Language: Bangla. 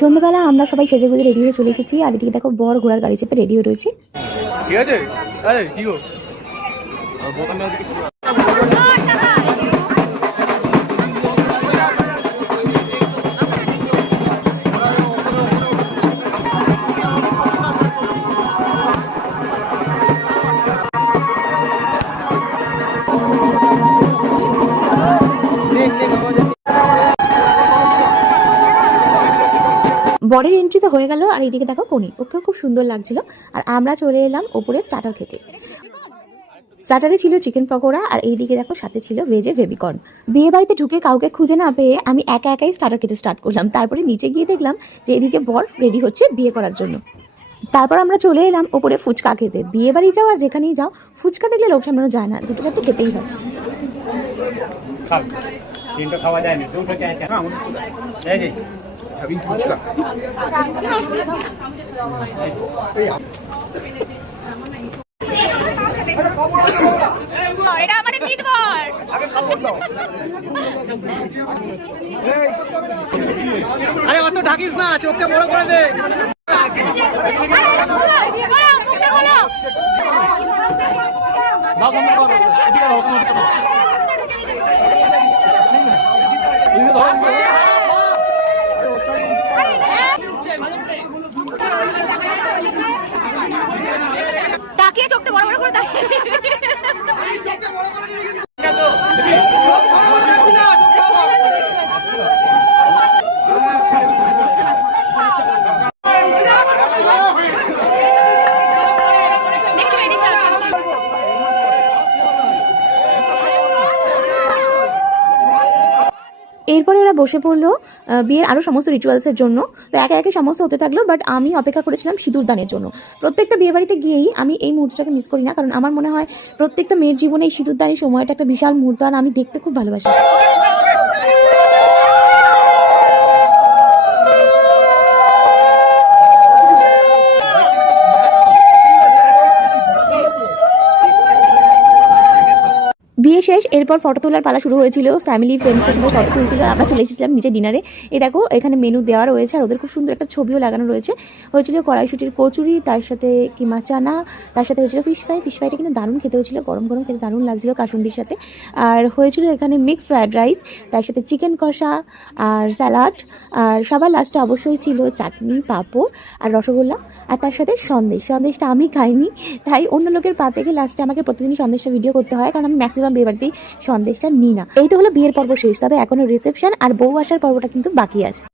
সন্ধ্যাবেলা আমরা সবাই সেজেগুজে রেডি হয়ে চলে এসেছি, আর এদিকে দেখো বর ঘোড়ার গাড়ি চেপে রেডি হয়ে রয়েছে। ঠিক আছে, আরে কি গো বরের এন্ট্রি তো হয়ে গেল, আর এইদিকে দেখো কনি, ওকেও খুব সুন্দর লাগছিল। আর আমরা চলে এলাম ওপরে স্টার্টার খেতে। স্টার্টারে ছিল চিকেন পকোড়া, আর এইদিকে দেখো সাথে ছিল ভেজে বেবিকর্ন। বিয়ে বাড়িতে ঢুকে কাউকে খুঁজে না পেয়ে আমি একা একাই স্টার্টার খেতে স্টার্ট করলাম। তারপরে নিচে গিয়ে দেখলাম যে এদিকে বর রেডি হচ্ছে বিয়ে করার জন্য। তারপর আমরা চলে এলাম ওপরে ফুচকা খেতে। বিয়ে বাড়ি যাও আর যেখানেই যাও, ফুচকা দেখলে লোক সামলানো যায় না, দুটো চারটে খেতেই হয়। খাওয়া যায় না, দুটো চাই এটা আমাদের জিত বর। আরে অত ঢাকিস না, চোখটা বড় করে দে। তাকিয়ে চোখটা বড় বড় করে তাকিয়ে এরপরে ওরা বসে পড়লো বিয়ের আরও সমস্ত রিচুয়ালসের জন্য। তো একে একে সমস্ত হতে থাকলো, বাট আমি অপেক্ষা করেছিলাম সিঁদুর দানের জন্য। প্রত্যেকটা বিয়ে বাড়িতে গিয়েই আমি এই মুহূর্তটাকে মিস করি না, কারণ আমার মনে হয় প্রত্যেকটা মেয়ের জীবনে এই সিঁদুর দানের সময়টা একটা বিশাল মুহূর্ত, আর আমি দেখতে খুব ভালোবাসি। বিয়ে শেষ, এরপর ফটো তোলার পালা শুরু হয়েছিল। ফ্যামিলি ফ্রেন্ডসের সাথে ফটো তুলছিল, আমরা চলে এসেছিলাম নিচে ডিনারে। এই দেখো এখানে মেনু দেওয়া রয়েছে, আর ওদের খুব সুন্দর একটা ছবিও লাগানো রয়েছে। হয়েছিল কড়াইশুটির কচুরি, তার সাথে কিমা চানা, তার সাথে হয়েছিল ফিশ ফ্রাই। ফিশ ফ্রাইটা কিন্তু দারুণ খেতে হয়েছিল, গরম গরম খেতে দারুণ লাগছিল কাসুন্দির সাথে। আর হয়েছিল এখানে মিক্সড ফ্রায়েড রাইস, তার সাথে চিকেন কষা আর স্যালাড, আর সবার লাস্টে অবশ্যই ছিল চাটনি, পাঁপড় আর রসগোল্লা, আর তার সাথে সন্দেশ। সন্দেশটা আমি খাইনি, তাই অন্য লোকের পা থেকে লাস্টে আমাকে প্রতিদিনই সন্দেশটা ভিডিও করতে হয়, কারণ আমি ম্যাক্সিমাম বিয়ে বাড়িতেই সন্দেশটা নিই না। এই তো হলো বিয়ের পর্ব শেষ, তবে এখনো রিসেপশন আর বউ আসার পর্বটা কিন্তু বাকি আছে।